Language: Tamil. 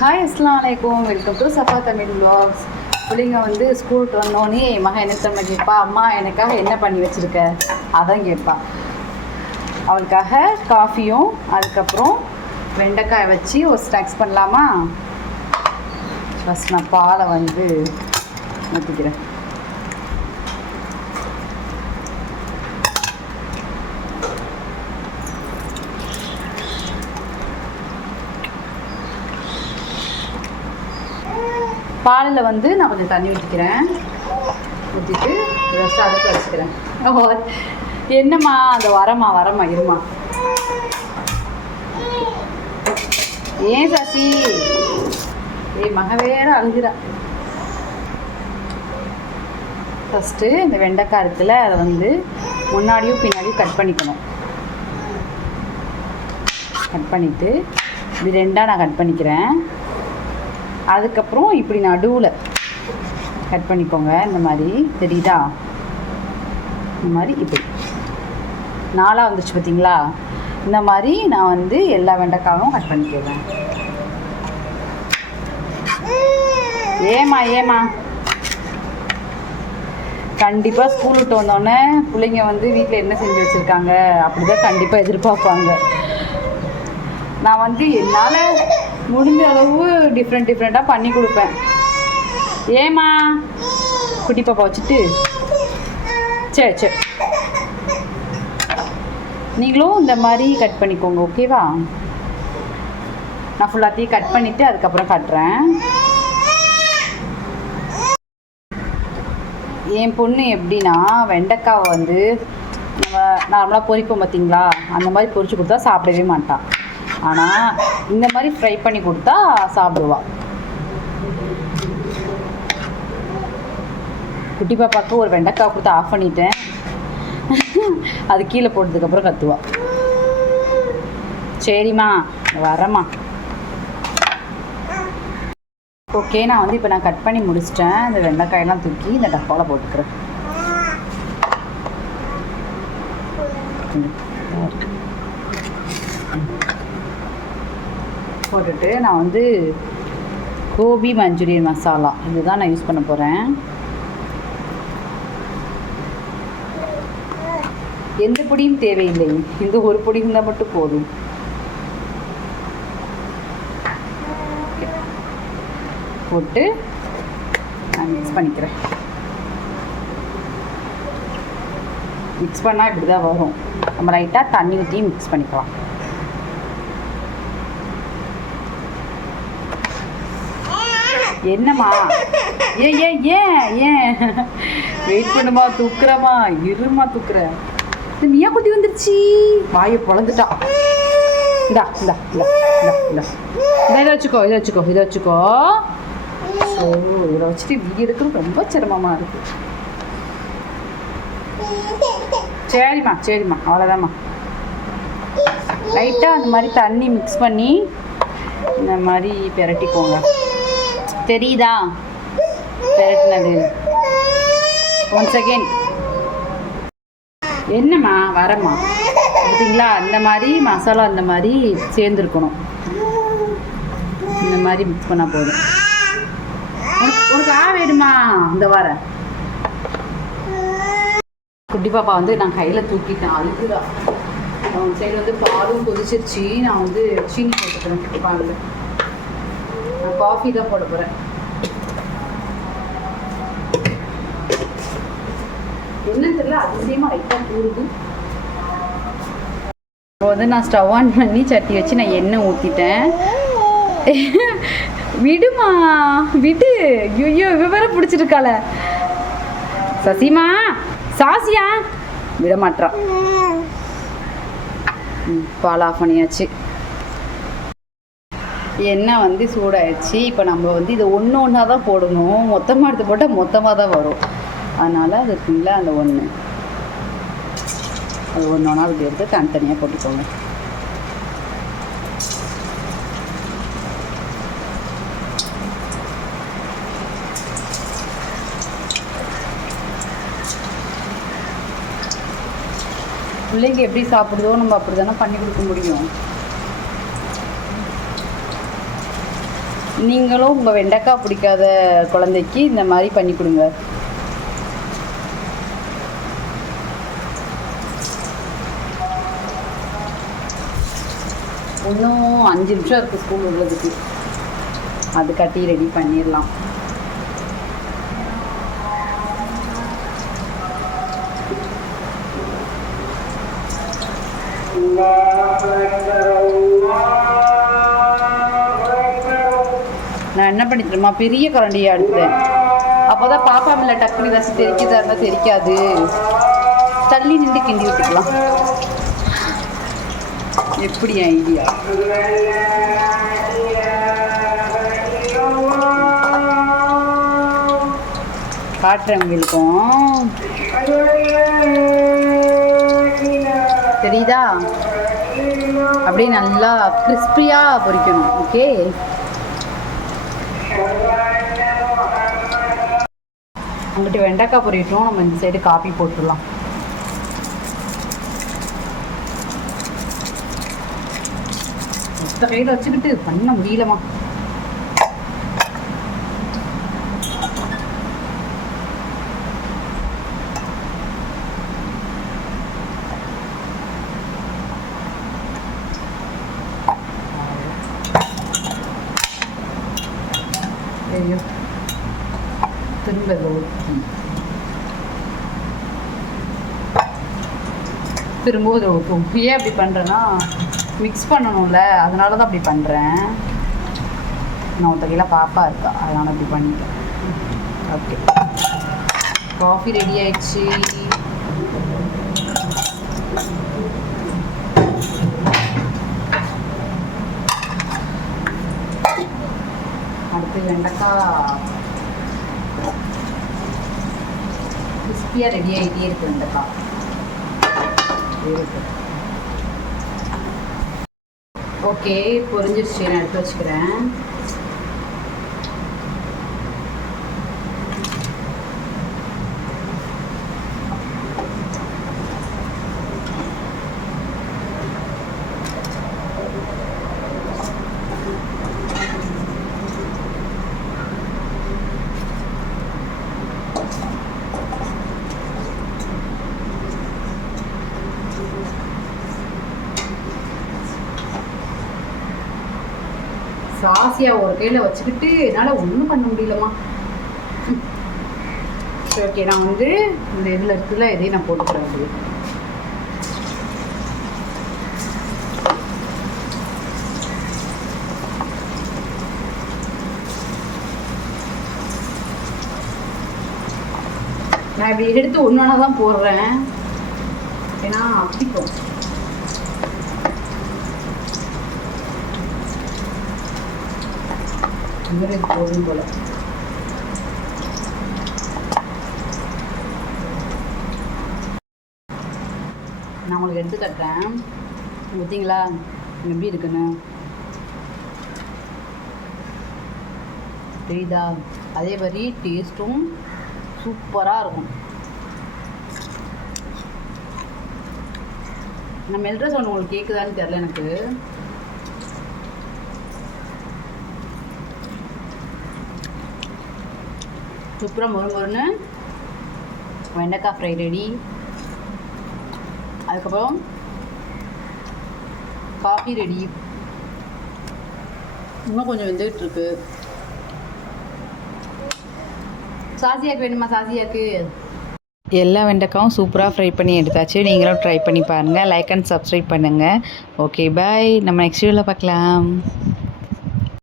ஹாய் அஸ்ஸலாமு அலைக்கும், welcome to Safa Tamil vlogs. பிள்ளைங்க வந்து ஸ்கூலுக்கு வந்தோடனே என் மகன் என்ன தம்மா கேட்பா, அம்மா எனக்காக என்ன பண்ணி வச்சுருக்க அதான் கேட்பா. அவளுக்காக காஃபியும் அதுக்கப்புறம் வெண்டைக்காய் வச்சு ஒரு ஸ்நாக்ஸ் பண்ணலாமா. ஃபஸ்ட் நான் பாலை வந்து ஊற்றிக்கிறேன். பாலில் வந்து நான் கொஞ்சம் தண்ணி ஊற்றிக்கிறேன். ஊற்றிட்டு ஃபஸ்ட்டு அடுப்பு வச்சுக்கிறேன். என்னம்மா அந்த வரமா இருமா. ஏன் சசி மக வேற அழுகிறா. ஃபஸ்ட்டு இந்த வெண்டைக்காய் இருக்குல்ல, அதை வந்து முன்னாடியும் பின்னாடியும் கட் பண்ணிக்கணும். கட் பண்ணிவிட்டு இது ரெண்டாக நான் கட் பண்ணிக்கிறேன். அதுக்கப்புறம் இப்படி நடுவில் கட் பண்ணிக்கோங்க. இந்த மாதிரி தெரியுதா, இந்த மாதிரி இப்படி நாலாக வந்துச்சு பார்த்தீங்களா. இந்த மாதிரி நான் வந்து எல்லா வெண்டைக்காயும் கட் பண்ணிக்கிறேன். ஏமா கண்டிப்பாக ஸ்கூல் விட்டு வந்தோடனே பிள்ளைங்க வந்து வீட்டில் என்ன செஞ்சு வச்சுருக்காங்க அப்படிதான் கண்டிப்பாக எதிர்பார்ப்பாங்க. நான் வந்து என்னால் முடிஞ்ச அளவு டிஃப்ரெண்ட்டாக பண்ணி கொடுப்பேன். ஏமா குட்டி பாப்பா வச்சுட்டு சரி நீங்களும் இந்த மாதிரி கட் பண்ணிக்கோங்க, ஓகேவா. நான் ஃபுல்லாத்தையும் கட் பண்ணிவிட்டு அதுக்கப்புறம் காட்டுறேன். என் பொண்ணு எப்படின்னா வெண்டைக்காவை வந்து நம்ம நார்மலாக பொரிப்போம் பார்த்தீங்களா, அந்த மாதிரி பொரிச்சு கொடுத்தா சாப்பிடவே மாட்டான். ஆனால் இந்த மாதிரி ஃப்ரை பண்ணி கொடுத்தா சாப்பிடுவா. குட்டி பாப்பாவுக்கு ஒரு வெண்டைக்காய் கொடுத்து ஆஃப் பண்ணிட்டேன். அது கீழே போட்டதுக்கப்புறம் கத்துவா. சரிம்மா வரேம்மா. ஓகே, நான் வந்து இப்போ நான் கட் பண்ணி முடிச்சிட்டேன். இந்த வெண்டைக்காயெல்லாம் தூக்கி இந்த டப்பாவில் போட்டுக்கிறேன். போட்டுட்டு நான் வந்து கோபி மஞ்சூரியன் மசாலா இதுதான் நான் யூஸ் பண்ண போகிறேன். எந்த பொடியும் தேவையில்லை, இந்த ஒரு பொடி இருந்தால் மட்டும் போதும். போட்டு நான் மிக்ஸ் பண்ணிக்கிறேன். மிக்ஸ் பண்ணால் இப்படி தான் வரும். நம்ம லைட்டாக தண்ணி ஊற்றி மிக்ஸ் பண்ணிக்கலாம். என்னம்மா ஏன் வெயிட் பண்ணுமா, தூக்குறமா, இருமா தூக்குற. இந்த மியா குட்டி வந்துருச்சு, வாயை பொழந்துட்டா. இந்தா இந்தா இந்தா இந்தா இந்தா இதை வச்சுக்கோ. ஸோ இதை வச்சுட்டு வீடியோ எடுக்கிறது ரொம்ப சிரமமாக இருக்கு. சரிம்மா அவ்வளோதாம்மா. லைட்டாக அந்த மாதிரி தண்ணி மிக்ஸ் பண்ணி இந்த மாதிரி பெரட்டிக்கோங்க. தெரியுதா பெரட்டினது? One second. என்னம்மா வரம்மா பார்த்தீங்களா, இந்த மாதிரி மசாலா இந்த மாதிரி சேர்ந்துருக்கணும். இந்த மாதிரி மிக்ஸ் பண்ணால் போதும். உனக்கு வேணுமா? இந்த வர குட்டி பாப்பா வந்து நான் கையில் தூக்கிட்டேன், அதுக்குதான். அவங்க சைடு வந்து பாலும் கொதிச்சிருச்சு. நான் வந்து சீனி போட்டுக்கிறேன் பாலில். நான் காஃபி தான் போட போகிறேன். என்னன்னு தெரியல, அதிசயமாக லைட்டாக கூடுது. இப்போ வந்து நான் ஸ்டவ் ஆன் பண்ணி சட்டி வச்சு நான் எண்ணெய் ஊற்றிட்டேன். விடுமா விடு. ஐயோ வேற பிடிச்சிருக்காள சசிமா, சாசியா விட மாட்டான். பால் ஆஃப் பண்ணியாச்சு. எண்ணெய் வந்து சூடாயிடுச்சு. இப்போ நம்ம வந்து இதை ஒன்றா தான் போடணும். மொத்தமாக எடுத்து போட்டால் மொத்தமாக தான் வரும். அதனால் அது இருக்குங்களா, அந்த ஒன்று அது ஒன்றா அப்படி எடுத்து தனித்தனியாக போட்டுக்கோங்க. பிள்ளைங்க எப்படி சாப்பிடுதோ நம்ம அப்படி தானே பண்ணி கொடுக்க முடியும். நீங்களும் உங்கள் வெண்டைக்காய் பிடிக்காத குழந்தைக்கு இந்த மாதிரி பண்ணி கொடுங்க. இன்னும் 5 நிமிஷம் இருக்குது ஸ்கூல் விடுறதுக்கு. அது கட்டி ரெடி பண்ணிடலாம். நான் என்ன பண்ணி தெரியுமா, பெரிய கரண்டியாக எடுத்தேன். அப்போ தான் பாப்பா மேலே டக்குனு ஏதாச்சும் தெரிக்கிறதா இருந்தால் தெரிக்காது. தள்ளி நின்று கிண்டி விட்டுக்கலாம். எப்படி ஐடியா? காட்டுறேன் உங்களுக்கும். தெரியுதா? அப்படியே நல்லா கிறிஸ்பியாக பொரிக்கணும். ஓகே, அங்கிட்டு வெண்டைக்காய் பொரியட்டும். நம்ம இந்த சைடு காப்பி போட்டுடலாம். மொத்த கையில் வச்சுக்கிட்டு பண்ண முடியலமா. ஐயோ, திரும்ப திரும்ப ஊற்றும். ஏன் அப்படி பண்ணுறேன்னா, மிக்ஸ் பண்ணணும்ல, அதனால தான் அப்படி பண்ணுறேன். நான் ஒருத்தகையில் பாப்பா இருக்கா, அதனால் அப்படி பண்ணிட்டேன். ஓகே, காஃபி ரெடி ஆயிடுச்சு. அடுத்து வெண்டைக்காய் கிறிஸ்பியாக ரெடி ஆகிட்டே இருக்குது. வெண்டைக்காய் ஓகே, பொரிஞ்சிருச்சு. நான் எடுத்து வச்சுக்கிறேன். சாசியா ஒரு கையில் வச்சுக்கிட்டு என்னால் ஒன்றும் பண்ண முடியலம்மா. சரி, ஓகே, நான் வந்து இந்த இதில் இருக்குல்ல, எதையும் நான் போட்டுக்கிறேன். அப்படி நான் இப்படி எடுத்து ஒன்றா தான் போடுறேன், ஏன்னா அப்படிக்கும். போதும் போல. நான் உங்களுக்கு எடுத்து கட்டுறேன். பார்த்தீங்களா எப்படி இருக்குன்னு? தெரியுதா? அதே மாதிரி டேஸ்ட்டும் சூப்பராக இருக்கும். நான் மெல்ற சவுண்ட் உங்களுக்கு கேட்குதான்னு தெரியல எனக்கு. சூப்பராக மொறுன்னு வெண்டைக்காய் ஃப்ரை ரெடி. அதுக்கப்புறம் காஃபி ரெடி. இன்னும் கொஞ்சம் வெந்துகிட்டு இருக்கு. சாசியாக்கு வேணுமா? சாசியாக்கு எல்லா வெண்டைக்காயும் சூப்பராக ஃப்ரை பண்ணி எடுத்தாச்சு. நீங்களும் ட்ரை பண்ணி பாருங்கள். லைக் அண்ட் சப்ஸ்கிரைப் பண்ணுங்கள். ஓகே, பாய். நம்ம நெக்ஸ்ட் வீடியோவில் பார்க்கலாம்.